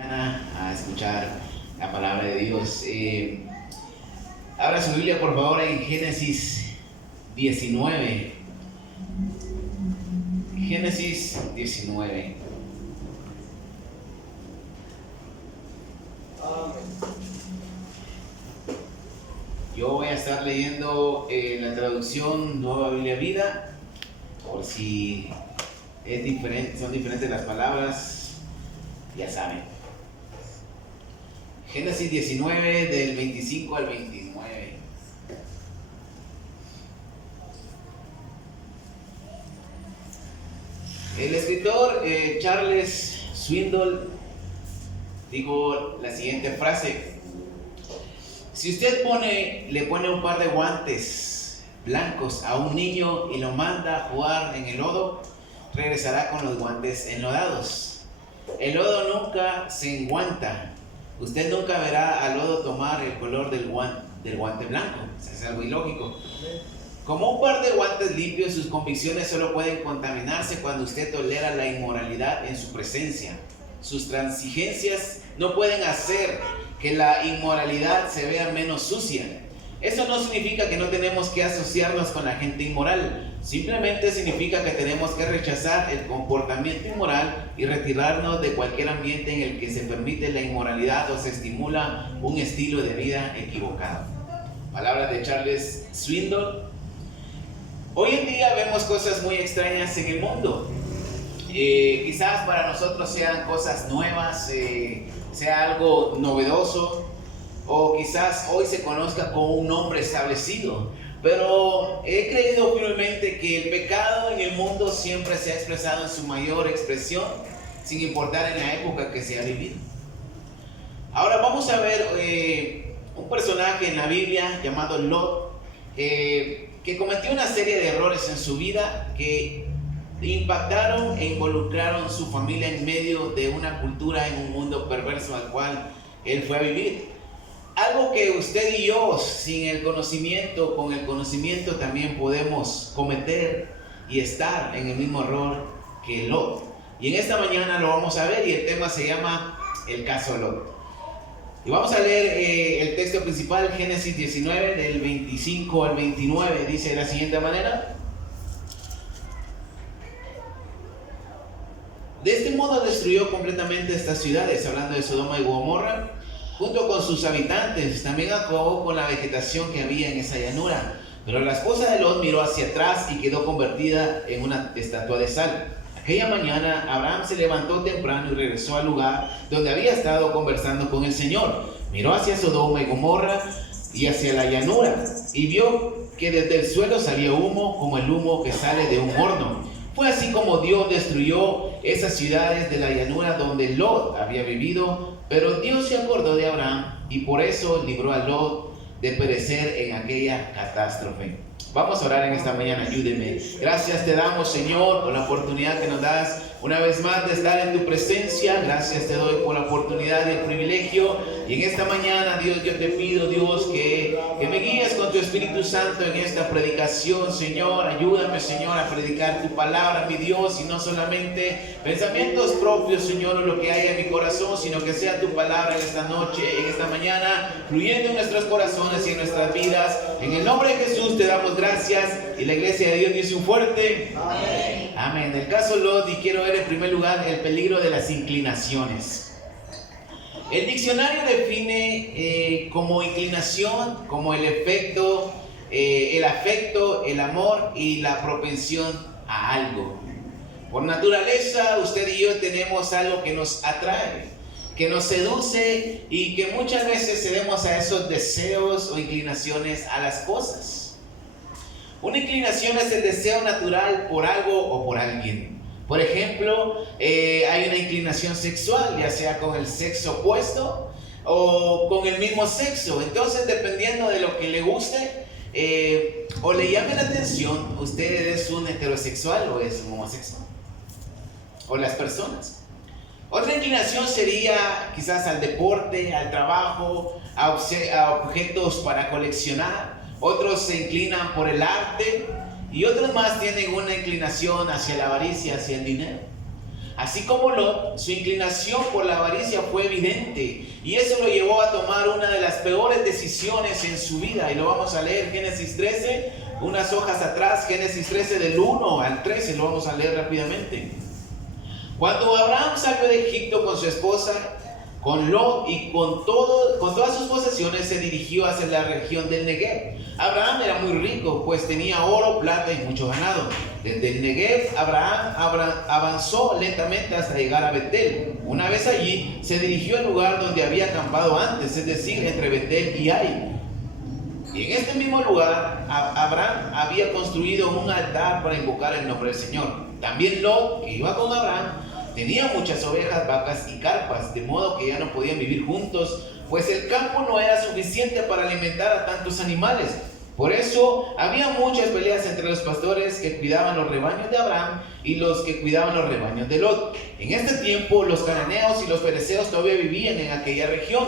A escuchar la palabra de Dios. Abra su Biblia por favor en Génesis 19. Génesis 19. Yo voy a estar leyendo la traducción Nueva Biblia Vida, por si son diferentes las palabras, ya saben. Génesis 19 del 25 al 29. El escritor Charles Swindoll dijo la siguiente frase: si usted le pone un par de guantes blancos a un niño y lo manda a jugar en el lodo, regresará con los guantes enlodados. El lodo nunca se enguanta. Usted nunca verá al lodo tomar el color del guante blanco. Es algo ilógico. Como un par de guantes limpios, sus convicciones solo pueden contaminarse cuando usted tolera la inmoralidad en su presencia. Sus transigencias no pueden hacer que la inmoralidad se vea menos sucia. Eso no significa que no tenemos que asociarnos con la gente inmoral. Simplemente significa que tenemos que rechazar el comportamiento inmoral y retirarnos de cualquier ambiente en el que se permite la inmoralidad o se estimula un estilo de vida equivocado. Palabras de Charles Swindoll. Hoy en día vemos cosas muy extrañas en el mundo. Quizás para nosotros sean cosas nuevas, sea algo novedoso, o quizás hoy se conozca como un nombre establecido. Pero he creído firmemente que el pecado en el mundo siempre se ha expresado en su mayor expresión, sin importar en la época que se ha vivido. Ahora vamos a ver un personaje en la Biblia llamado Lot, que cometió una serie de errores en su vida que impactaron e involucraron su familia en medio de una cultura en un mundo perverso al cual él fue a vivir. Algo que usted y yo, sin el conocimiento, con el conocimiento también podemos cometer y estar en el mismo error que Lot. Y en esta mañana lo vamos a ver y el tema se llama el caso Lot. Y vamos a leer el texto principal, Génesis 19, del 25 al 29. Dice de la siguiente manera: de este modo destruyó completamente estas ciudades, hablando de Sodoma y Gomorra, junto con sus habitantes. También acabó con la vegetación que había en esa llanura. Pero la esposa de Lot miró hacia atrás y quedó convertida en una estatua de sal. Aquella mañana Abraham se levantó temprano y regresó al lugar donde había estado conversando con el Señor. Miró hacia Sodoma y Gomorra y hacia la llanura y vio que desde el suelo salía humo como el humo que sale de un horno. Fue así como Dios destruyó esas ciudades de la llanura donde Lot había vivido, pero Dios se acordó de Abraham y por eso libró a Lot de perecer en aquella catástrofe. Vamos a orar en esta mañana, ayúdeme. Gracias te damos, Señor, por la oportunidad que nos das una vez más de estar en tu presencia. Gracias te doy por la oportunidad y el privilegio. Y en esta mañana, Dios, yo te pido, Dios, que me guíes con tu Espíritu Santo en esta predicación, Señor. Ayúdame, Señor, a predicar tu palabra, mi Dios, y no solamente pensamientos propios, Señor, o lo que hay en mi corazón, sino que sea tu palabra en esta noche, en esta mañana, fluyendo en nuestros corazones y en nuestras vidas. En el nombre de Jesús te damos gracias, y la iglesia de Dios dice un fuerte amén. Amén. El caso Lot, y quiero ver en primer lugar el peligro de las inclinaciones. El diccionario define como inclinación, como el afecto, el amor y la propensión a algo. Por naturaleza, usted y yo tenemos algo que nos atrae, que nos seduce y que muchas veces cedemos a esos deseos o inclinaciones a las cosas. Una inclinación es el deseo natural por algo o por alguien. Por ejemplo, hay una inclinación sexual, ya sea con el sexo opuesto o con el mismo sexo. Entonces, dependiendo de lo que le guste o le llame la atención, usted es un heterosexual o es un homosexual. O las personas. Otra inclinación sería quizás al deporte, al trabajo, a objetos para coleccionar. Otros se inclinan por el arte y otros más tienen una inclinación hacia la avaricia, hacia el dinero. Así como Lot, su inclinación por la avaricia fue evidente y eso lo llevó a tomar una de las peores decisiones en su vida. Y lo vamos a leer, Génesis 13, unas hojas atrás, Génesis 13 del 1 al 13, lo vamos a leer rápidamente. Cuando Abraham salió de Egipto con su esposa, con Lot y con todas sus posesiones, se dirigió hacia la región del Negev. Abraham era muy rico, pues tenía oro, plata y mucho ganado. Desde el Negev, Abraham avanzó lentamente hasta llegar a Betel. Una vez allí, se dirigió al lugar donde había acampado antes, es decir, entre Betel y Ai. Y en este mismo lugar, Abraham había construido un altar para invocar el nombre del Señor. También Lot, que iba con Abraham, tenía muchas ovejas, vacas y carpas, de modo que ya no podían vivir juntos, pues el campo no era suficiente para alimentar a tantos animales. Por eso había muchas peleas entre los pastores que cuidaban los rebaños de Abraham y los que cuidaban los rebaños de Lot. En este tiempo los cananeos y los fereceos todavía vivían en aquella región.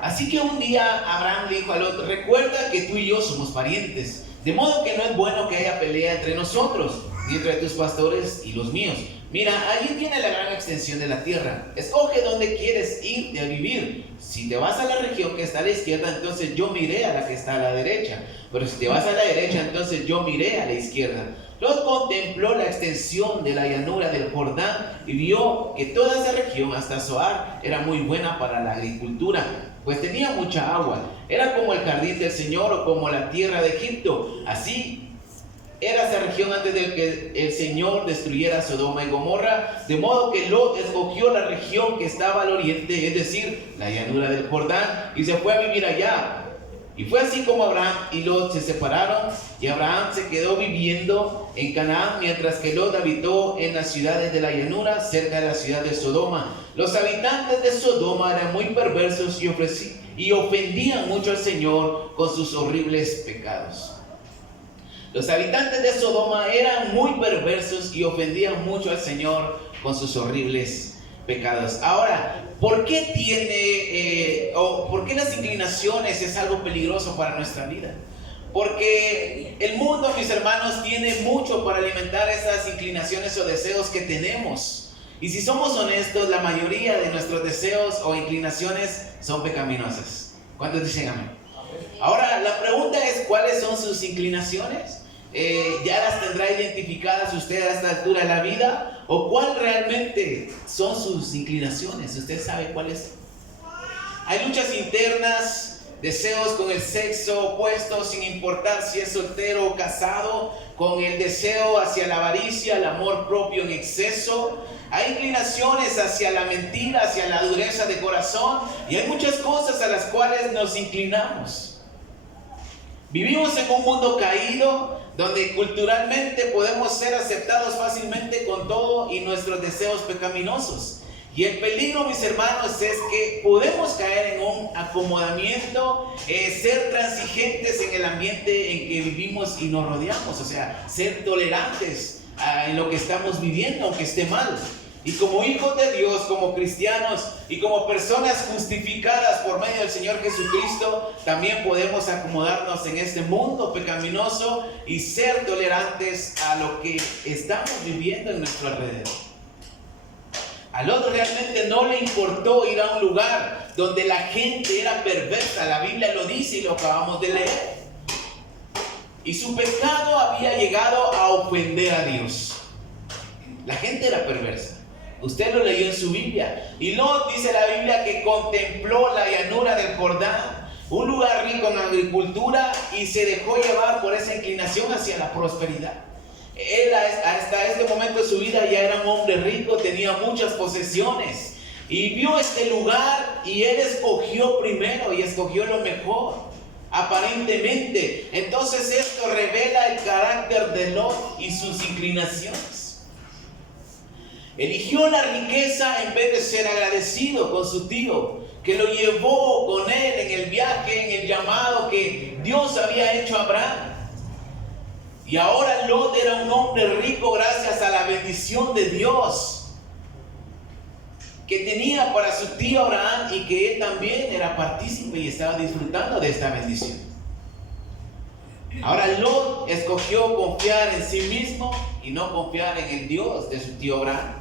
Así que un día Abraham le dijo a Lot: recuerda que tú y yo somos parientes, de modo que no es bueno que haya pelea entre nosotros, ni entre tus pastores y los míos. Mira, allí tiene la gran extensión de la tierra. Escoge dónde quieres ir a vivir. Si te vas a la región que está a la izquierda, entonces yo miré a la que está a la derecha. Pero si te vas a la derecha, entonces yo miré a la izquierda. Lot contempló la extensión de la llanura del Jordán y vio que toda esa región hasta Zoar era muy buena para la agricultura, pues tenía mucha agua. Era como el jardín del Señor o como la tierra de Egipto. Así era esa región antes de que el Señor destruyera Sodoma y Gomorra, de modo que Lot escogió la región que estaba al oriente, es decir, la llanura del Jordán, y se fue a vivir allá. Y fue así como Abraham y Lot se separaron, y Abraham se quedó viviendo en Canaán, mientras que Lot habitó en las ciudades de la llanura, cerca de la ciudad de Sodoma. Los habitantes de Sodoma eran muy perversos y ofendían mucho al Señor con sus horribles pecados. Los habitantes de Sodoma eran muy perversos y ofendían mucho al Señor con sus horribles pecados. Ahora, ¿por qué por qué las inclinaciones es algo peligroso para nuestra vida? Porque el mundo, mis hermanos, tiene mucho para alimentar esas inclinaciones o deseos que tenemos. Y si somos honestos, la mayoría de nuestros deseos o inclinaciones son pecaminosas. ¿Cuántos dicen amén? Ahora, la pregunta es: ¿cuáles son sus inclinaciones? ¿Ya las tendrá identificadas usted a esta altura de la vida? ¿O cuál realmente son sus inclinaciones? ¿Usted sabe cuáles? Hay luchas internas, deseos con el sexo opuesto, sin importar si es soltero o casado, con el deseo hacia la avaricia, el amor propio en exceso. Hay inclinaciones hacia la mentira, hacia la dureza de corazón, y hay muchas cosas a las cuales nos inclinamos. Vivimos en un mundo caído, donde culturalmente podemos ser aceptados fácilmente con todo y nuestros deseos pecaminosos. Y el peligro, mis hermanos, es que podemos caer en un acomodamiento, ser transigentes en el ambiente en que vivimos y nos rodeamos, o sea, ser tolerantes en lo que estamos viviendo, aunque esté mal. Y como hijos de Dios, como cristianos y como personas justificadas por medio del Señor Jesucristo, también podemos acomodarnos en este mundo pecaminoso y ser tolerantes a lo que estamos viviendo en nuestro alrededor. Al otro realmente no le importó ir a un lugar donde la gente era perversa. La Biblia lo dice y lo acabamos de leer. Y su pecado había llegado a ofender a Dios. La gente era perversa. Usted lo leyó en su Biblia. Y Lot, dice la Biblia, que contempló la llanura del Jordán, un lugar rico en agricultura, y se dejó llevar por esa inclinación hacia la prosperidad. Él hasta este momento de su vida ya era un hombre rico, tenía muchas posesiones, y vio este lugar y él escogió primero y escogió lo mejor, aparentemente. Entonces esto revela el carácter de Lot y sus inclinaciones. Eligió la riqueza en vez de ser agradecido con su tío, que lo llevó con él en el viaje, en el llamado que Dios había hecho a Abraham. Y ahora Lot era un hombre rico gracias a la bendición de Dios que tenía para su tío Abraham, y que él también era partícipe y estaba disfrutando de esta bendición. Ahora Lot escogió confiar en sí mismo y no confiar en el Dios de su tío Abraham.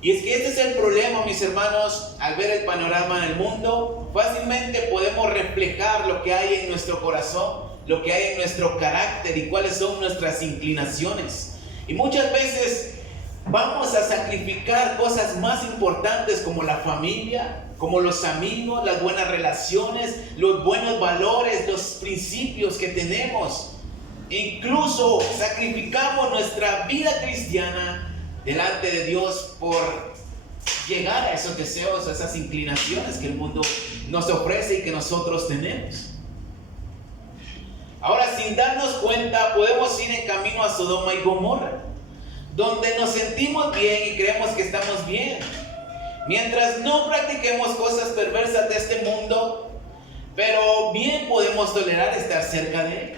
Y es que este es el problema, mis hermanos, al ver el panorama del mundo, fácilmente podemos reflejar lo que hay en nuestro corazón, lo que hay en nuestro carácter y cuáles son nuestras inclinaciones. Y muchas veces vamos a sacrificar cosas más importantes como la familia, como los amigos, las buenas relaciones, los buenos valores, los principios que tenemos. Incluso sacrificamos nuestra vida cristiana delante de Dios por llegar a esos deseos, a esas inclinaciones que el mundo nos ofrece y que nosotros tenemos. Ahora, sin darnos cuenta, podemos ir en camino a Sodoma y Gomorra, donde nos sentimos bien y creemos que estamos bien, mientras no practiquemos cosas perversas de este mundo, pero bien podemos tolerar estar cerca de él,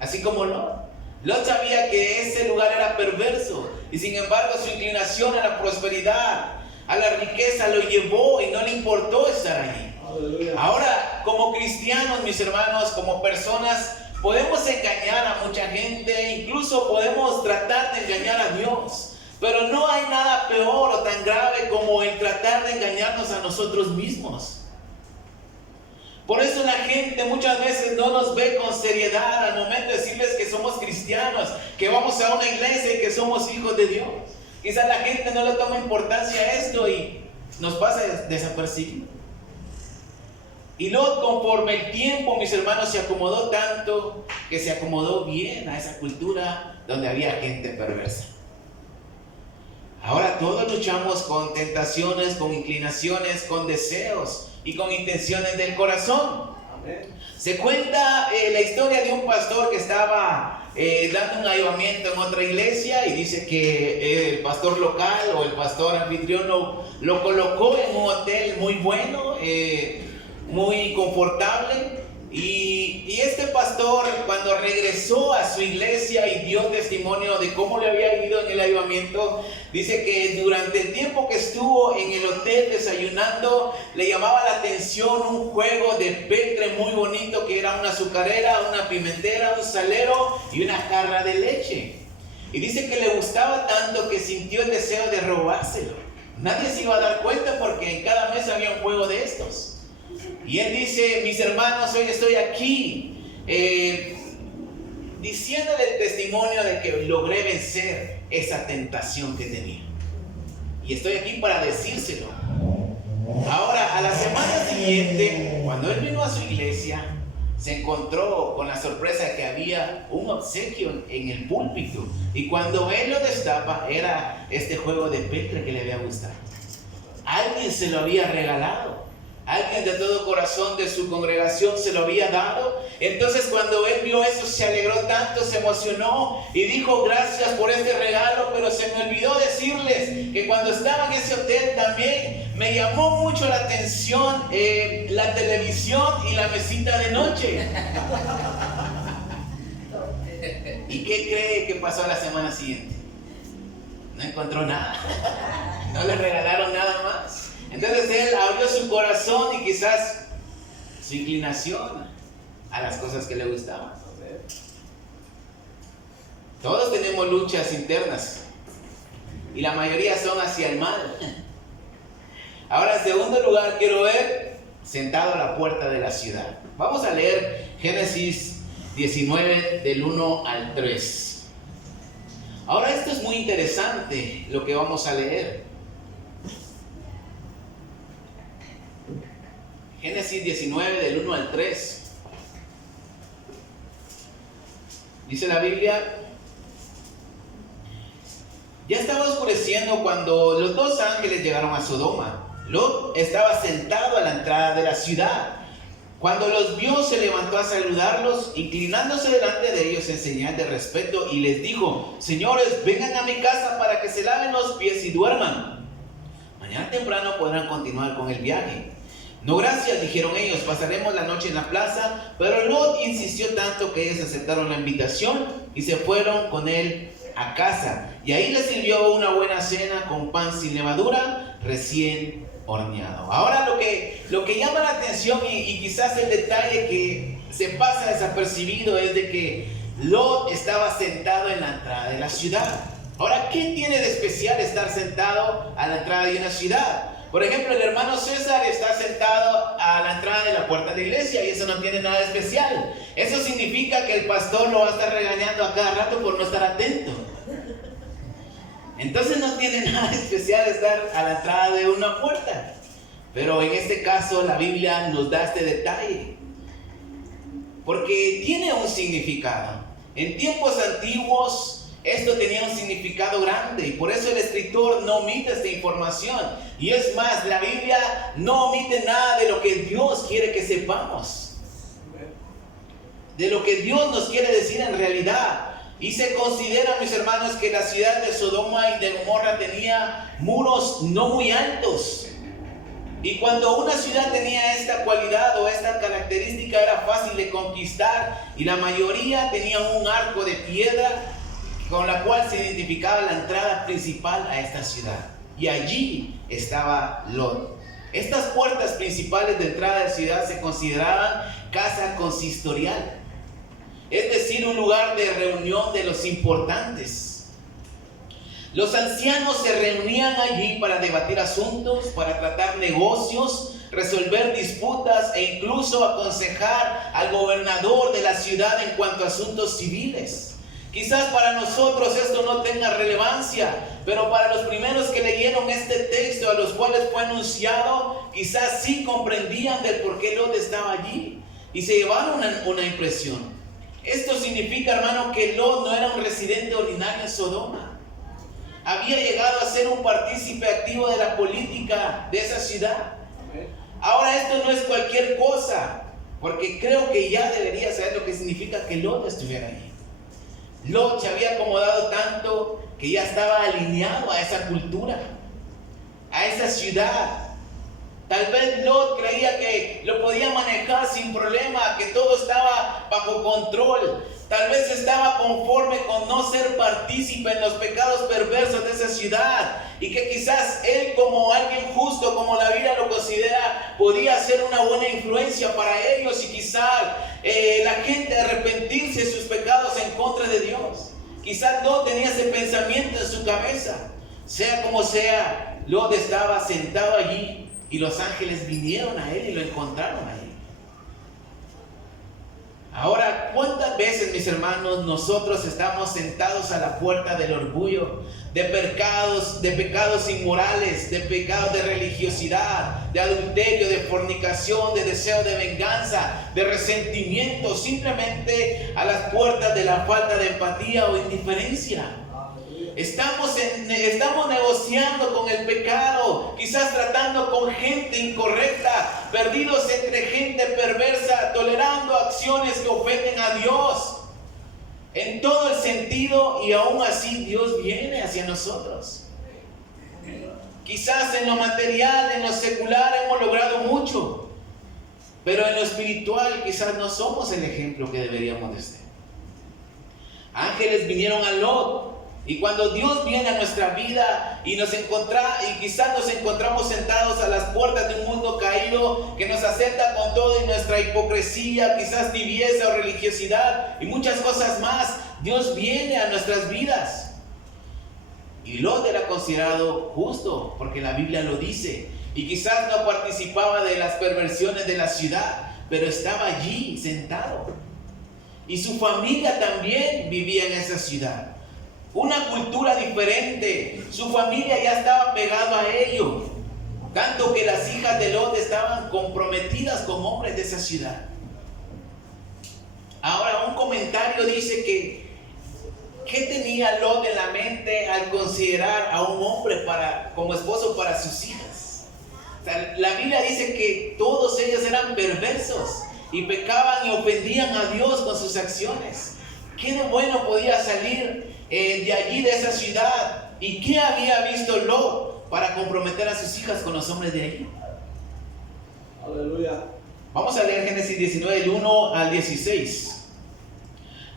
así como Lot. Lot sabía que ese lugar era perverso y sin embargo su inclinación a la prosperidad, a la riqueza lo llevó y no le importó estar allí. Ahora, como cristianos, mis hermanos, como personas, podemos engañar a mucha gente, incluso podemos tratar de engañar a Dios, pero no hay nada peor o tan grave como el tratar de engañarnos a nosotros mismos. Por eso la gente muchas veces no nos ve con seriedad al momento de decirles que somos cristianos, que vamos a una iglesia y que somos hijos de Dios. Quizás la gente no le toma importancia a esto y nos pasa desapercibido. Y Lot, conforme el tiempo, mis hermanos, se acomodó tanto que se acomodó bien a esa cultura donde había gente perversa. Ahora todos luchamos con tentaciones, con inclinaciones, con deseos y con intenciones del corazón. Se cuenta la historia de un pastor que estaba dando un avivamiento en otra iglesia y dice que el pastor local o el pastor anfitrión lo colocó en un hotel muy bueno, muy confortable, y este pastor, cuando regresó a su iglesia y dio testimonio de cómo le había ido en el avivamiento, dice que durante el tiempo que estuvo en el hotel desayunando, le llamaba la atención un juego de peltre muy bonito que era una azucarera, una pimentera, un salero y una jarra de leche. Y dice que le gustaba tanto que sintió el deseo de robárselo. Nadie se iba a dar cuenta porque en cada mesa había un juego de estos. Y él dice: mis hermanos, hoy estoy aquí diciéndole el testimonio de que logré vencer esa tentación que tenía. Y estoy aquí para decírselo. Ahora, a la semana siguiente, cuando él vino a su iglesia, se encontró con la sorpresa de que había un obsequio en el púlpito. Y cuando él lo destapa, era este juego de peltre que le había gustado. Alguien se lo había regalado. Alguien de todo corazón de su congregación se lo había dado. Entonces cuando él vio eso, se alegró tanto, se emocionó y dijo: gracias por este regalo, pero se me olvidó decirles que cuando estaba en ese hotel también me llamó mucho la atención la televisión y la mesita de noche. ¿Y qué cree que pasó la semana siguiente? No encontró nada. No le regalaron nada más. Entonces él abrió su corazón y quizás su inclinación a las cosas que le gustaban. Todos tenemos luchas internas y la mayoría son hacia el mal. Ahora, en segundo lugar, quiero ver sentado a la puerta de la ciudad. Vamos a leer Génesis 19 del 1 al 3. Ahora, esto es muy interesante lo que vamos a leer. Génesis 19 del 1 al 3. Dice la Biblia: ya estaba oscureciendo cuando los dos ángeles llegaron a Sodoma. Lot estaba sentado a la entrada de la ciudad. Cuando los vio, se levantó a saludarlos, inclinándose delante de ellos en señal de respeto, y les dijo: señores, vengan a mi casa para que se laven los pies y duerman. Mañana temprano podrán continuar con el viaje. No, gracias, dijeron ellos, pasaremos la noche en la plaza. Pero Lot insistió tanto que ellos aceptaron la invitación y se fueron con él a casa. Y ahí les sirvió una buena cena con pan sin levadura, recién horneado. Ahora lo que llama la atención y quizás el detalle que se pasa desapercibido es de que Lot estaba sentado en la entrada de la ciudad. Ahora, ¿qué tiene de especial estar sentado a la entrada de una ciudad? Por ejemplo, el hermano César está sentado a la entrada de la puerta de la iglesia y eso no tiene nada de especial. Eso significa que el pastor lo va a estar regañando a cada rato por no estar atento. Entonces no tiene nada de especial estar a la entrada de una puerta. Pero en este caso la Biblia nos da este detalle, porque tiene un significado. En tiempos antiguos esto tenía un significado grande y por eso el escritor no omite esta información. Y es más, la Biblia no omite nada de lo que Dios quiere que sepamos, de lo que Dios nos quiere decir en realidad. Y se considera, mis hermanos, que la ciudad de Sodoma y de Gomorra tenía muros no muy altos. Y cuando una ciudad tenía esta cualidad o esta característica, era fácil de conquistar, y la mayoría tenían un arco de piedra con la cual se identificaba la entrada principal a esta ciudad. Y allí estaba Lot. Estas puertas principales de entrada de la ciudad se consideraban casa consistorial, es decir, un lugar de reunión de los importantes. Los ancianos se reunían allí para debatir asuntos, para tratar negocios, resolver disputas e incluso aconsejar al gobernador de la ciudad en cuanto a asuntos civiles. Quizás para nosotros esto no tenga relevancia, pero para los primeros que leyeron este texto, a los cuales fue anunciado, quizás sí comprendían del por qué Lot estaba allí y se llevaron una impresión. Esto significa, hermano, que Lot no era un residente ordinario en Sodoma. Había llegado a ser un partícipe activo de la política de esa ciudad. Ahora, esto no es cualquier cosa, porque creo que ya debería saber lo que significa que Lot estuviera ahí. Lot se había acomodado tanto que ya estaba alineado a esa cultura, a esa ciudad. Tal vez Lot creía que lo podía manejar sin problema, que todo estaba bajo control. Tal vez estaba conforme con no ser partícipe en los pecados perversos de esa ciudad, y que quizás él, como alguien justo, como la Biblia lo considera, podía ser una buena influencia para ellos y quizás la gente arrepentirse de sus pecados en contra de Dios. Quizás Lot tenía ese pensamiento en su cabeza. Sea como sea, Lot estaba sentado allí y los ángeles vinieron a él y lo encontraron ahí. Ahora, ¿cuántas veces, mis hermanos, nosotros estamos sentados a la puerta del orgullo, de pecados inmorales, de pecados de religiosidad, de adulterio, de fornicación, de deseo de venganza, de resentimiento, simplemente a las puertas de la falta de empatía o indiferencia? Estamos negociando con el pecado, quizás tratando con gente incorrecta, perdidos entre gente perversa, tolerando acciones que ofenden a Dios en todo el sentido, y aún así Dios viene hacia nosotros. Quizás en lo material, en lo secular hemos logrado mucho, pero en lo espiritual quizás no somos el ejemplo que deberíamos de ser. Ángeles vinieron a Lot. Y cuando Dios viene a nuestra vida y quizás nos encontramos sentados a las puertas de un mundo caído que nos acepta con todo y nuestra hipocresía, quizás tibieza o religiosidad y muchas cosas más, Dios viene a nuestras vidas. Y Lot era considerado justo porque la Biblia lo dice, y quizás no participaba de las perversiones de la ciudad, pero estaba allí sentado. Y su familia también vivía en esa ciudad. Una cultura diferente, su familia ya estaba pegada a ello, tanto que las hijas de Lot estaban comprometidas con hombres de esa ciudad. Ahora, un comentario dice que ¿qué tenía Lot en la mente al considerar a un hombre como esposo para sus hijas? O sea, la Biblia dice que todos ellos eran perversos y pecaban y ofendían a Dios con sus acciones. ¿Qué de bueno podía salir de allí, de esa ciudad? ¿Y qué había visto Lot para comprometer a sus hijas con los hombres de allí? Aleluya. Vamos a leer Génesis 19, del 1 al 16.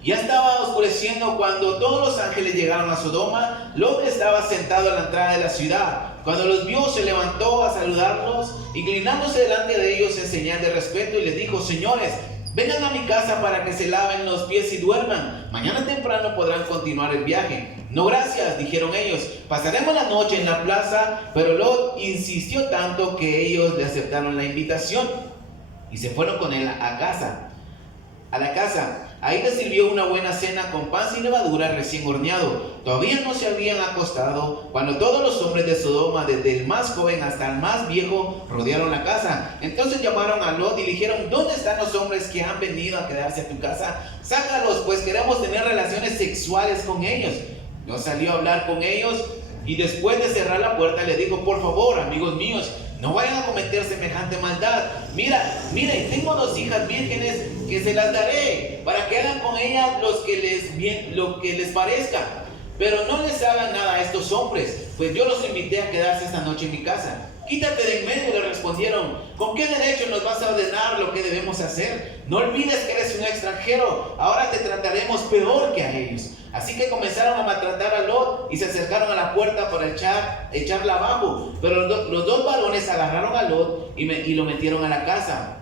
Ya estaba oscureciendo cuando todos los ángeles llegaron a Sodoma. Lot estaba sentado a la entrada de la ciudad. Cuando los vio, se levantó a saludarlos, inclinándose delante de ellos en señal de respeto, y les dijo: señores, vengan a mi casa para que se laven los pies y duerman. Mañana temprano podrán continuar el viaje. No, gracias, dijeron ellos. Pasaremos la noche en la plaza. Pero Lot insistió tanto que ellos le aceptaron la invitación y se fueron con él a la casa. Ahí les sirvió una buena cena con pan sin levadura recién horneado. Todavía no se habían acostado cuando todos los hombres de Sodoma, desde el más joven hasta el más viejo, rodearon la casa. Entonces llamaron a Lot y le dijeron: ¿dónde están los hombres que han venido a quedarse a tu casa? Sácalos, pues queremos tener relaciones sexuales con ellos. Lot salió a hablar con ellos y después de cerrar la puerta les dijo: por favor, amigos míos, no vayan a cometer semejante maldad. Miren, tengo 2 hijas vírgenes que se las daré para que hagan con ellas lo que les parezca. Pero no les hagan nada a estos hombres, pues yo los invité a quedarse esta noche en mi casa. Quítate de en medio, le respondieron. ¿Con qué derecho nos vas a ordenar lo que debemos hacer? No olvides que eres un extranjero. Ahora te trataremos peor que a ellos. Así que comenzaron a maltratar a Lot y se acercaron a la puerta para echarla abajo. Pero los 2 varones agarraron a Lot y lo metieron a la casa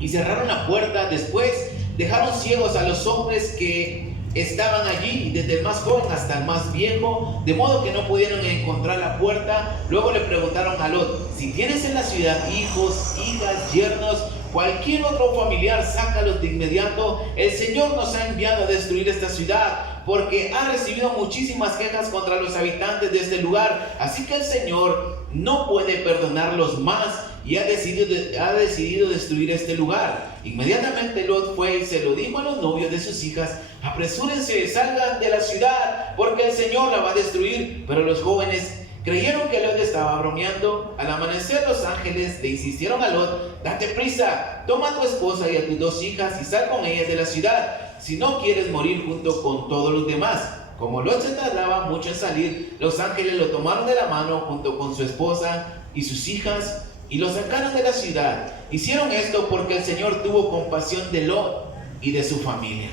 y cerraron la puerta. Después dejaron ciegos a los hombres que estaban allí, desde el más joven hasta el más viejo, de modo que no pudieron encontrar la puerta. Luego le preguntaron a Lot: si tienes en la ciudad hijos, hijas, yernos, cualquier otro familiar, sácalos de inmediato. El Señor nos ha enviado a destruir esta ciudad, porque ha recibido muchísimas quejas contra los habitantes de este lugar. Así que el Señor no puede perdonarlos más y ha decidido destruir este lugar. Inmediatamente Lot fue y se lo dijo a los novios de sus hijas: apresúrense, salgan de la ciudad, porque el Señor la va a destruir. Pero los jóvenes creyeron que Lot estaba bromeando. Al amanecer los ángeles le insistieron a Lot: date prisa, toma a tu esposa y a tus 2 hijas y sal con ellas de la ciudad, si no quieres morir junto con todos los demás. Como Lot se tardaba mucho en salir, los ángeles lo tomaron de la mano junto con su esposa y sus hijas y lo sacaron de la ciudad. Hicieron esto porque el Señor tuvo compasión de Lot y de su familia.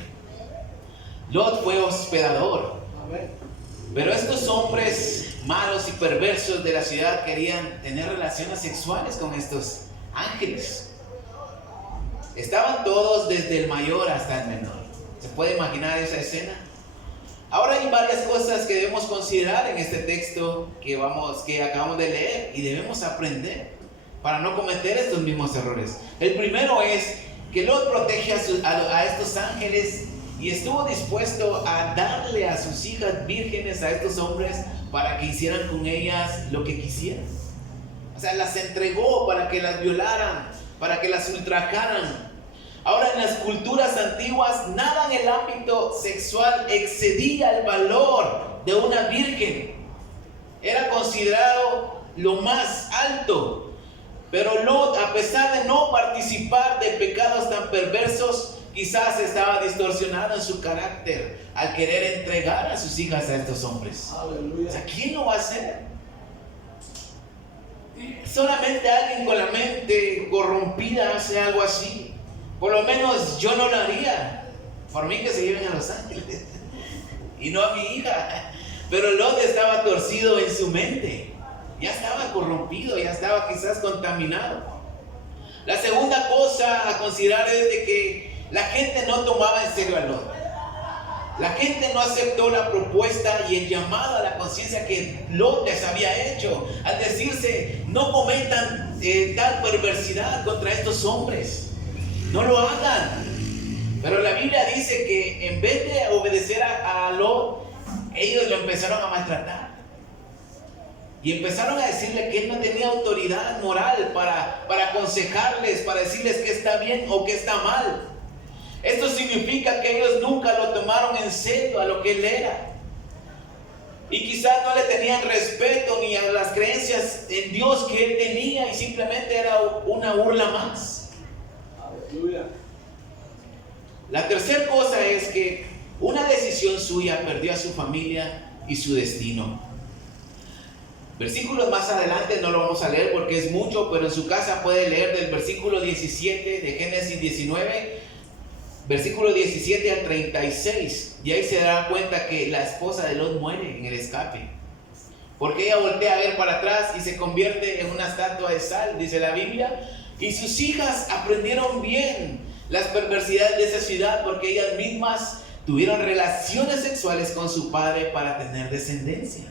Lot fue hospedador, pero estos hombres malos y perversos de la ciudad querían tener relaciones sexuales con estos ángeles. Estaban todos, desde el mayor hasta el menor. ¿Se puede imaginar esa escena? Ahora hay varias cosas que debemos considerar en este texto que acabamos de leer y debemos aprender para no cometer estos mismos errores. El primero es que Lot protege a estos ángeles y estuvo dispuesto a darle a sus hijas vírgenes a estos hombres para que hicieran con ellas lo que quisieran. O sea, las entregó para que las violaran, para que las ultrajaran. Ahora, en las culturas antiguas, nada en el ámbito sexual excedía el valor de una virgen. Era considerado lo más alto. Pero Lot, a pesar de no participar de pecados tan perversos, quizás estaba distorsionado en su carácter al querer entregar a sus hijas a estos hombres. Aleluya. O sea, ¿quién lo va a hacer? Solamente alguien con la mente corrompida hace algo así. Por lo menos yo no lo haría. Por mí que se lleven a los ángeles y no a mi hija. Pero Lot estaba torcido en su mente. Ya estaba corrompido, ya estaba quizás contaminado. La segunda cosa a considerar es de que la gente no tomaba en serio a Lot. La gente no aceptó la propuesta y el llamado a la conciencia que Lot les había hecho al decirse: no cometan tal perversidad contra estos hombres, no lo hagan. Pero la Biblia dice que en vez de obedecer a Lot, ellos lo empezaron a maltratar y empezaron a decirle que él no tenía autoridad moral para aconsejarles, para decirles que está bien o que está mal. Esto significa que ellos nunca lo tomaron en serio a lo que él era. Y quizás no le tenían respeto ni a las creencias en Dios que él tenía y simplemente era una burla más. Aleluya. La tercera cosa es que una decisión suya perdió a su familia y su destino. Versículos más adelante no lo vamos a leer porque es mucho, pero en su casa puede leer del versículo 17 de Génesis 19, versículo 17 al 36, y ahí se da cuenta que la esposa de Lot muere en el escape, porque ella voltea a ver para atrás y se convierte en una estatua de sal, dice la Biblia, y sus hijas aprendieron bien las perversidades de esa ciudad, porque ellas mismas tuvieron relaciones sexuales con su padre para tener descendencia.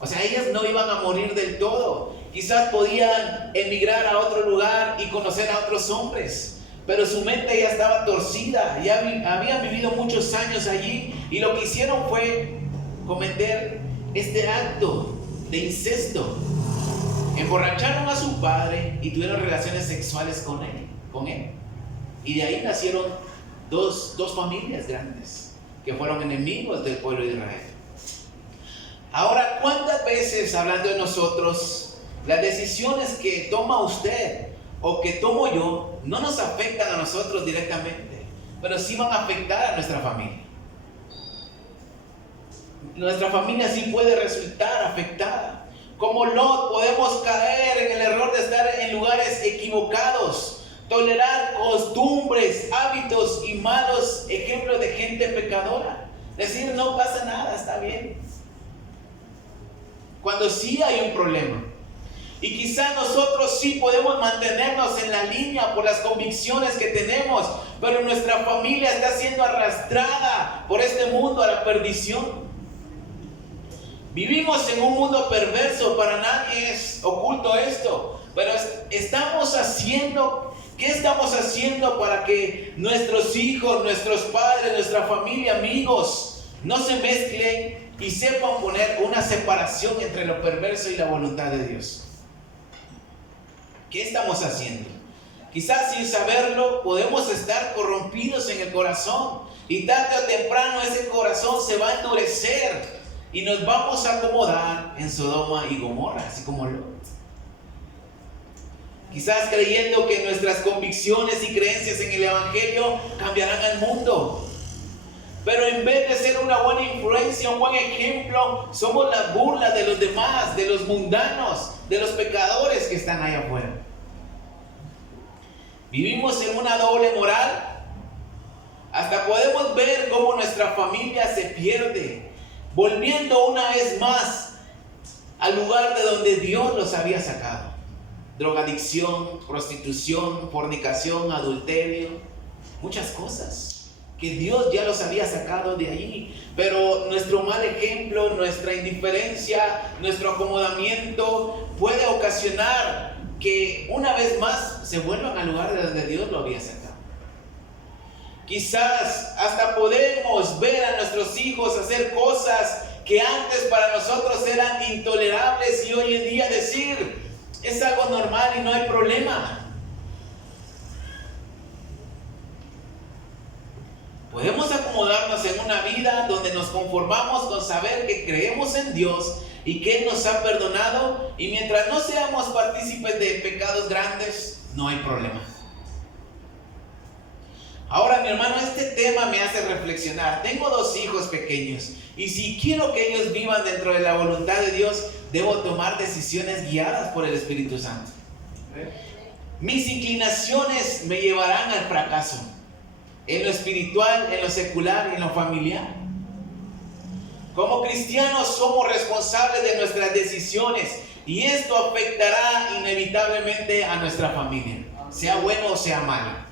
O sea, ellas no iban a morir del todo. Quizás podían emigrar a otro lugar y conocer a otros hombres, pero su mente ya estaba torcida, ya habían vivido muchos años allí, y lo que hicieron fue cometer este acto de incesto. Emborracharon a su padre y tuvieron relaciones sexuales con él. Y de ahí nacieron dos familias grandes que fueron enemigos del pueblo de Israel. Ahora, ¿cuántas veces, hablando de nosotros, las decisiones que toma usted o que tomo yo no nos afectan a nosotros directamente, pero sí van a afectar a nuestra familia? Nuestra familia sí puede resultar afectada. Como Lot, podemos caer en el error de estar en lugares equivocados, tolerar costumbres, hábitos y malos ejemplos de gente pecadora. Decir, no pasa nada, está bien, cuando sí hay un problema. Y quizá nosotros sí podemos mantenernos en la línea por las convicciones que tenemos, pero nuestra familia está siendo arrastrada por este mundo a la perdición. Vivimos en un mundo perverso, para nadie es oculto esto, pero ¿qué estamos haciendo para que nuestros hijos, nuestros padres, nuestra familia, amigos, no se mezclen y sepan poner una separación entre lo perverso y la voluntad de Dios? ¿Qué estamos haciendo? Quizás sin saberlo podemos estar corrompidos en el corazón, y tarde o temprano ese corazón se va a endurecer y nos vamos a acomodar en Sodoma y Gomorra, así como Lot. Quizás creyendo que nuestras convicciones y creencias en el Evangelio cambiarán al mundo, pero en vez de ser una buena influencia, un buen ejemplo, somos la burla de los demás, de los mundanos, de los pecadores que están allá afuera. Vivimos en una doble moral. Hasta podemos ver cómo nuestra familia se pierde, volviendo una vez más al lugar de donde Dios los había sacado. Drogadicción, prostitución, fornicación, adulterio, muchas cosas que Dios ya los había sacado de allí. Pero nuestro mal ejemplo, nuestra indiferencia, nuestro acomodamiento puede ocasionar que una vez más se vuelvan al lugar de donde Dios lo había sacado. Quizás hasta podemos ver a nuestros hijos hacer cosas que antes para nosotros eran intolerables, y hoy en día decir, es algo normal y no hay problema. Podemos acomodarnos en una vida donde nos conformamos con saber que creemos en Dios y que Él nos ha perdonado, y mientras no seamos partícipes de pecados grandes, no hay problema. Ahora, mi hermano, este tema me hace reflexionar. Tengo 2 hijos pequeños, y si quiero que ellos vivan dentro de la voluntad de Dios, debo tomar decisiones guiadas por el Espíritu Santo. Mis inclinaciones me llevarán al fracaso, en lo espiritual, en lo secular y en lo familiar. Como cristianos somos responsables de nuestras decisiones, y esto afectará inevitablemente a nuestra familia, sea bueno o sea malo.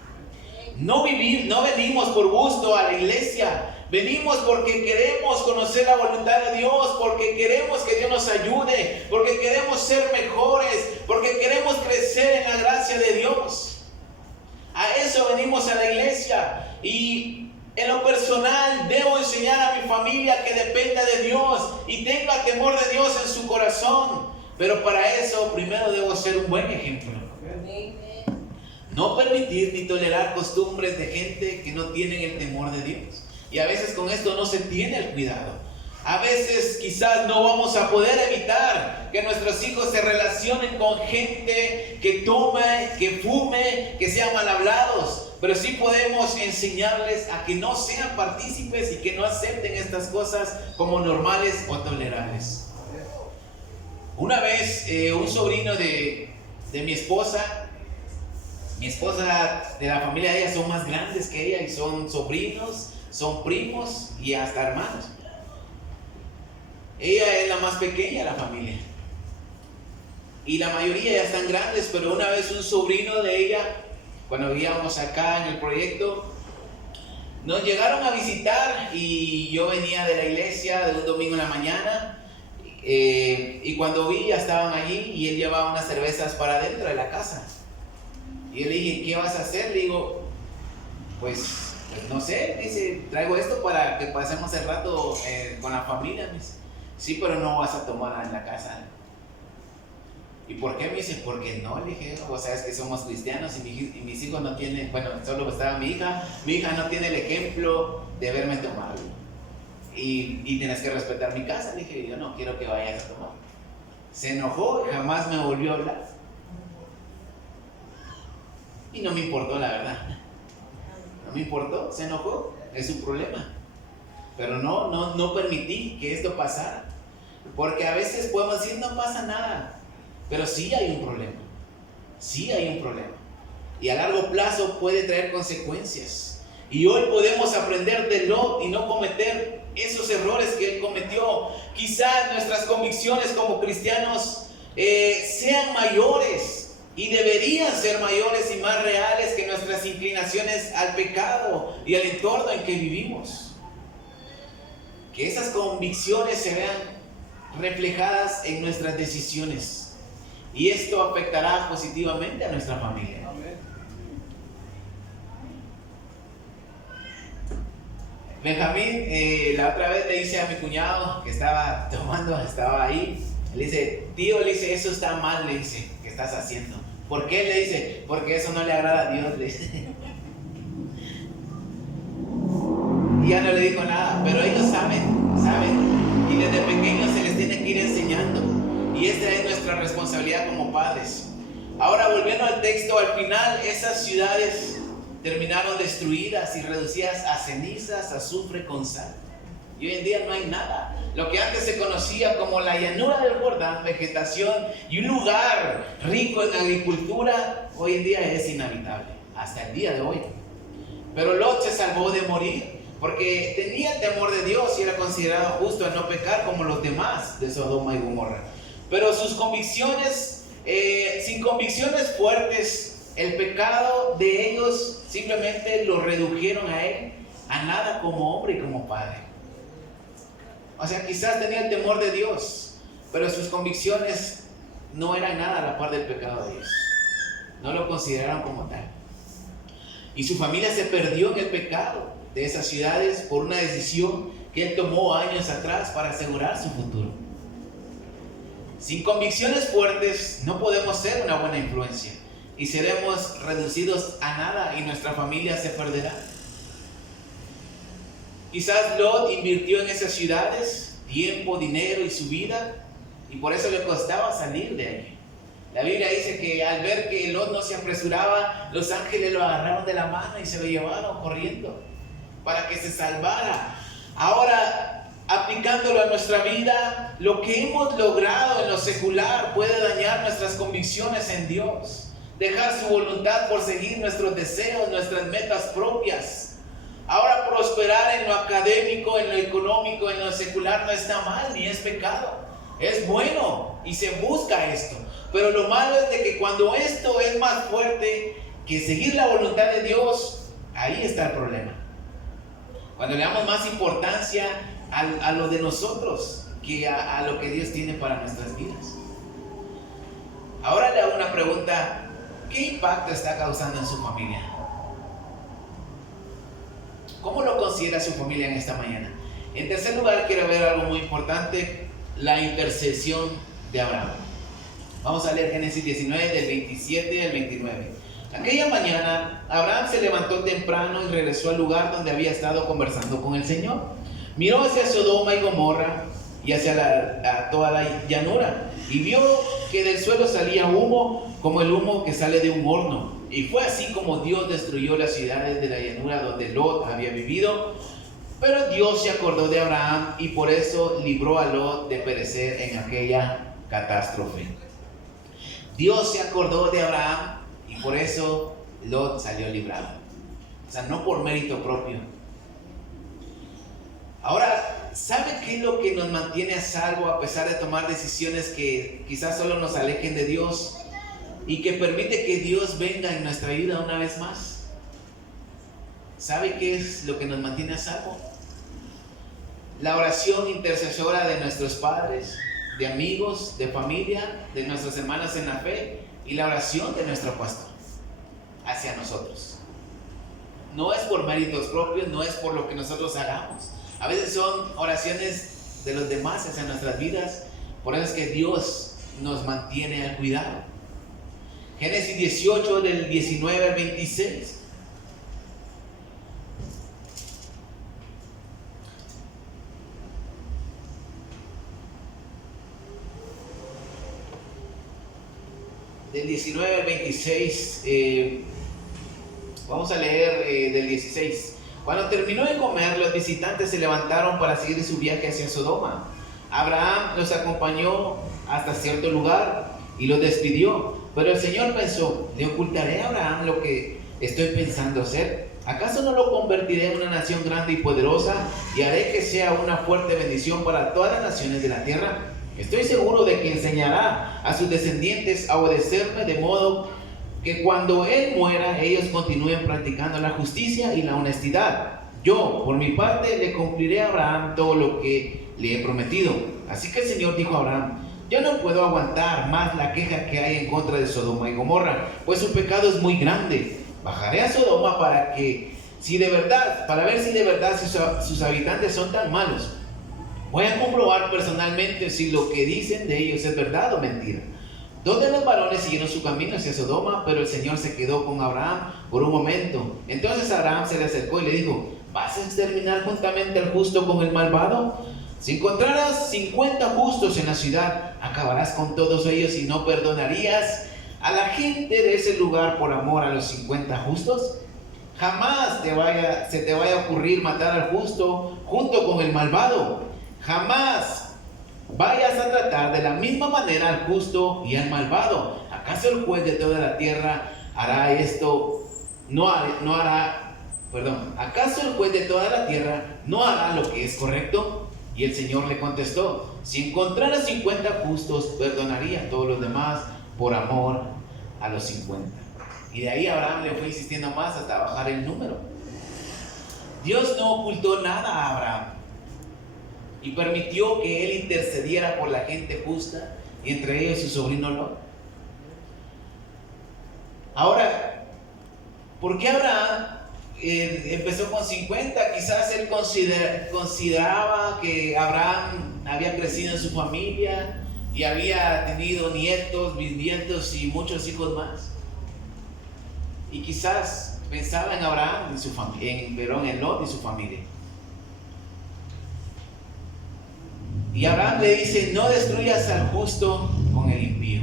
No venimos por gusto a la iglesia, venimos porque queremos conocer la voluntad de Dios, porque queremos que Dios nos ayude, porque queremos ser mejores, porque queremos crecer en la gracia de Dios. A eso venimos a la iglesia, y en lo personal debo enseñar a mi familia que dependa de Dios y tenga temor de Dios en su corazón, pero para eso primero debo ser un buen ejemplo. No permitir ni tolerar costumbres de gente que no tienen el temor de Dios. Y a veces con esto no se tiene el cuidado. A veces quizás no vamos a poder evitar que nuestros hijos se relacionen con gente que tome, que fume, que sean mal hablados. Pero sí podemos enseñarles a que no sean partícipes y que no acepten estas cosas como normales o tolerables. Una vez un sobrino de mi esposa de la familia de ella son más grandes que ella, y son sobrinos, son primos y hasta hermanos. Ella es la más pequeña de la familia, y la mayoría ya están grandes, pero una vez un sobrino de ella cuando vivíamos acá en el proyecto, nos llegaron a visitar y yo venía de la iglesia de un domingo en la mañana y cuando vi ya estaban allí y él llevaba unas cervezas para adentro de la casa. Y yo le dije, ¿qué vas a hacer? Le digo, pues no sé, dice, traigo esto para que pasemos el rato con la familia. Me dice, sí, pero no vas a tomar en la casa. ¿Y por qué? Me dice, porque no, le dije, o sea, es que somos cristianos y mis hijos no tienen, bueno, solo estaba mi hija no tiene el ejemplo de verme tomar. Y tienes que respetar mi casa. Le dije, yo no quiero que vayas a tomar. Se enojó y jamás me volvió a hablar. Y no me importó, la verdad. No me importó, se enojó, es su problema. Pero no permití que esto pasara. Porque a veces podemos decir, no pasa nada. Pero sí hay un problema. Sí hay un problema. Y a largo plazo puede traer consecuencias. Y hoy podemos aprender de Lot y no cometer esos errores que él cometió. Quizás nuestras convicciones como cristianos sean mayores y deberían ser mayores y más reales que nuestras inclinaciones al pecado y al entorno en que vivimos. Que esas convicciones se vean reflejadas en nuestras decisiones. Y esto afectará positivamente a nuestra familia. Benjamín, la otra vez le dice a mi cuñado que estaba tomando, estaba ahí. Le dice, tío, le dice, eso está mal, le dice, ¿qué estás haciendo? ¿Por qué? Le dice, porque eso no le agrada a Dios, le dice. Y ya no le dijo nada, pero ellos saben. Y desde pequeños se les tiene que ir enseñando. Y esta es nuestra responsabilidad como padres. Ahora, volviendo al texto, al final esas ciudades terminaron destruidas y reducidas a cenizas, azufre con sal. Y hoy en día no hay nada. Lo que antes se conocía como la llanura del Jordán, vegetación y un lugar rico en agricultura, hoy en día es inhabitable, hasta el día de hoy. Pero Lot se salvó de morir porque tenía temor de Dios y era considerado justo al no pecar como los demás de Sodoma y Gomorra. Pero sus convicciones, sin convicciones fuertes, el pecado de ellos simplemente lo redujeron a él a nada como hombre y como padre. O sea, quizás tenía el temor de Dios, pero sus convicciones no eran nada a la par del pecado de Dios. No lo consideraron como tal. Y su familia se perdió en el pecado de esas ciudades por una decisión que él tomó años atrás para asegurar su futuro. Sin convicciones fuertes no podemos ser una buena influencia y seremos reducidos a nada y nuestra familia se perderá. Quizás Lot invirtió en esas ciudades tiempo, dinero y su vida y por eso le costaba salir de allí. La Biblia dice que al ver que Lot no se apresuraba, los ángeles lo agarraron de la mano y se lo llevaron corriendo para que se salvara. Ahora, aplicándolo a nuestra vida, lo que hemos logrado en lo secular puede dañar nuestras convicciones en Dios, dejar su voluntad por seguir nuestros deseos, nuestras metas propias. Ahora, prosperar en lo académico, en lo económico, en lo secular no está mal ni es pecado, es bueno y se busca esto. Pero lo malo es de que cuando esto es más fuerte que seguir la voluntad de Dios, ahí está el problema. Cuando le damos más importancia a lo de nosotros que a lo que Dios tiene para nuestras vidas. Ahora le hago una pregunta: ¿qué impacto está causando en su familia? ¿Cómo lo considera su familia en esta mañana? En tercer lugar, quiero ver algo muy importante: la intercesión de Abraham. Vamos a leer Génesis 19 del 27 al 29. Aquella mañana Abraham se levantó temprano y regresó al lugar donde había estado conversando con el Señor. Miró hacia Sodoma y Gomorra y hacia toda la llanura y vio que del suelo salía humo como el humo que sale de un horno. Y fue así como Dios destruyó las ciudades de la llanura donde Lot había vivido. Pero Dios se acordó de Abraham y por eso libró a Lot de perecer en aquella catástrofe. Dios se acordó de Abraham y por eso Lot salió librado. O sea, no por mérito propio. Ahora, ¿sabe qué es lo que nos mantiene a salvo a pesar de tomar decisiones que quizás solo nos alejen de Dios? y que permite que Dios venga en nuestra vida una vez más. ¿Sabe qué es lo que nos mantiene a salvo? La oración intercesora de nuestros padres, de amigos, de familia, de nuestros hermanos en la fe, y la oración de nuestro pastor hacia nosotros. No es por méritos propios, no es por lo que nosotros hagamos. A veces son oraciones de los demás hacia nuestras vidas. Por eso es que Dios nos mantiene al cuidado. Génesis 18 del 19 al 26. Del 19 al 26, vamos a leer del 16. Cuando terminó de comer, los visitantes se levantaron para seguir su viaje hacia Sodoma. Abraham los acompañó hasta cierto lugar y los despidió. Pero el Señor pensó: ¿le ocultaré a Abraham lo que estoy pensando hacer? ¿Acaso no lo convertiré en una nación grande y poderosa y haré que sea una fuerte bendición para todas las naciones de la tierra? Estoy seguro de que enseñará a sus descendientes a obedecerme, de modo que cuando él muera, ellos continúen practicando la justicia y la honestidad. Yo, por mi parte, le cumpliré a Abraham todo lo que le he prometido. Así que el Señor dijo a Abraham: yo no puedo aguantar más la queja que hay en contra de Sodoma y Gomorra, pues su pecado es muy grande. Bajaré a Sodoma para ver si de verdad sus habitantes son tan malos. Voy a comprobar personalmente si lo que dicen de ellos es verdad o mentira. Dos de los varones siguieron su camino hacia Sodoma, pero el Señor se quedó con Abraham por un momento. Entonces Abraham se le acercó y le dijo: ¿vas a exterminar juntamente al justo con el malvado? Si encontraras 50 justos en la ciudad, ¿acabarás con todos ellos y no perdonarías a la gente de ese lugar por amor a los 50 justos? Jamás se te vaya a ocurrir matar al justo junto con el malvado. Jamás vayas a tratar de la misma manera al justo y al malvado. ¿Acaso el juez de toda la tierra hará esto? ¿Acaso el juez de toda la tierra no hará lo que es correcto? Y el Señor le contestó: si encontrara 50 justos, perdonaría a todos los demás por amor a los 50. Y de ahí Abraham le fue insistiendo más hasta bajar el número. Dios no ocultó nada a Abraham y permitió que él intercediera por la gente justa, y entre ellos su sobrino Lot. Ahora, ¿por qué Abraham empezó con 50? Quizás él consideraba que Abraham había crecido en su familia y había tenido nietos, bisnietos y muchos hijos más. Y quizás pensaba en Abraham, en Lot y su familia. Y Abraham le dice: no destruyas al justo con el impío.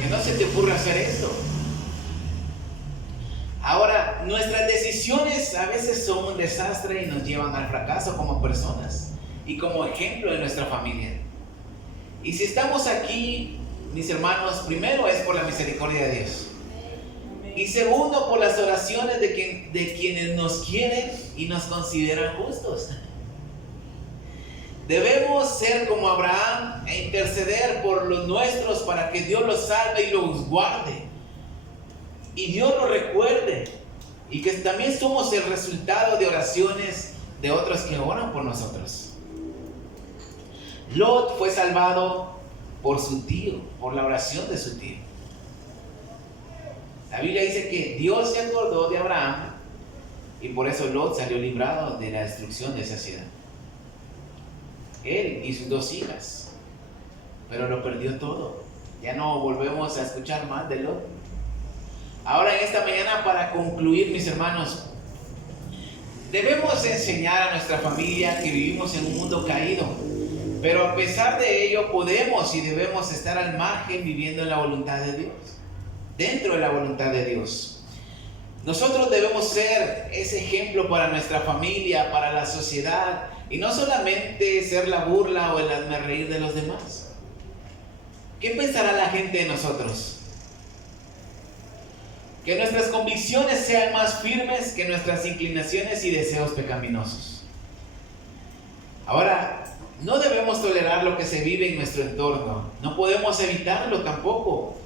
Que no se te ocurra hacer esto. Ahora, nuestras decisiones a veces son un desastre y nos llevan al fracaso como personas y como ejemplo de nuestra familia. Y si estamos aquí, mis hermanos, primero es por la misericordia de Dios. Y segundo, por las oraciones de quienes nos quieren y nos consideran justos. Debemos ser como Abraham e interceder por los nuestros para que Dios los salve y los guarde. Y Dios los recuerde. Y que también somos el resultado de oraciones de otros que oran por nosotros. Lot fue salvado por su tío, por la oración de su tío. La Biblia dice que Dios se acordó de Abraham y por eso Lot salió librado de la destrucción de esa ciudad. Él y sus 2 hijas, pero lo perdió todo. Ya no volvemos a escuchar más de Lot. Ahora, en esta mañana, para concluir, mis hermanos, debemos enseñar a nuestra familia que vivimos en un mundo caído, pero a pesar de ello podemos y debemos estar al margen viviendo en la voluntad de Dios, dentro de la voluntad de Dios. Nosotros debemos ser ese ejemplo para nuestra familia, para la sociedad, y no solamente ser la burla o el hazmerreír de los demás. ¿Qué pensará la gente de nosotros? Que nuestras convicciones sean más firmes que nuestras inclinaciones y deseos pecaminosos. Ahora, no debemos tolerar lo que se vive en nuestro entorno. No podemos evitarlo tampoco.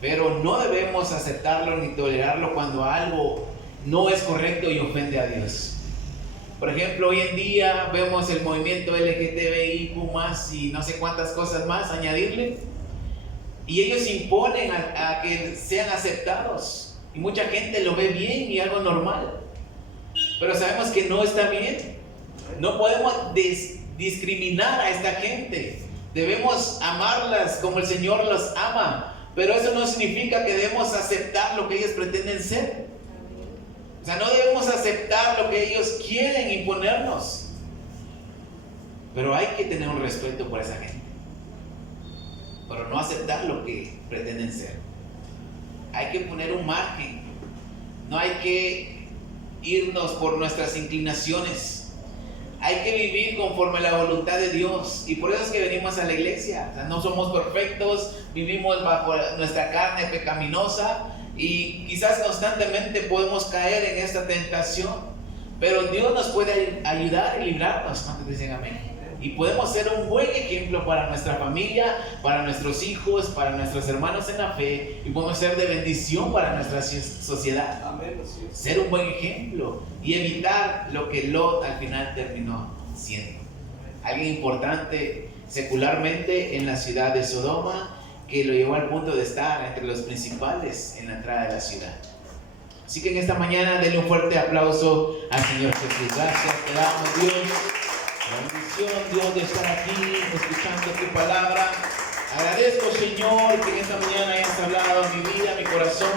pero no debemos aceptarlo ni tolerarlo cuando algo no es correcto y ofende a Dios. Por ejemplo, hoy en día vemos el movimiento LGTBIQ+, y no sé cuántas cosas más añadirle, y ellos imponen a que sean aceptados, y mucha gente lo ve bien y algo normal, pero sabemos que no está bien. No podemos discriminar a esta gente. Debemos amarlas como el Señor las ama, pero eso no significa que debemos aceptar lo que ellos pretenden ser. O sea, no debemos aceptar lo que ellos quieren imponernos, pero hay que tener un respeto por esa gente, pero no aceptar lo que pretenden ser. Hay que poner un margen, no hay que irnos por nuestras inclinaciones. Hay que vivir conforme a la voluntad de Dios, y por eso es que venimos a la iglesia. O sea, no somos perfectos, vivimos bajo nuestra carne pecaminosa y quizás constantemente podemos caer en esta tentación, pero Dios nos puede ayudar y librarnos. ¿Cuántos dicen amén? Y podemos ser un buen ejemplo para nuestra familia, para nuestros hijos, para nuestros hermanos en la fe, y podemos ser de bendición para nuestra sociedad. Amén. Ser un buen ejemplo y evitar lo que Lot al final terminó siendo. Alguien importante secularmente en la ciudad de Sodoma, que lo llevó al punto de estar entre los principales en la entrada de la ciudad. Así que en esta mañana denle un fuerte aplauso al Señor Jesús. Gracias, te damos, Dios. La bendición, Dios, de estar aquí escuchando tu palabra. Agradezco, Señor, que en esta mañana hayas hablado a mi vida, a mi corazón.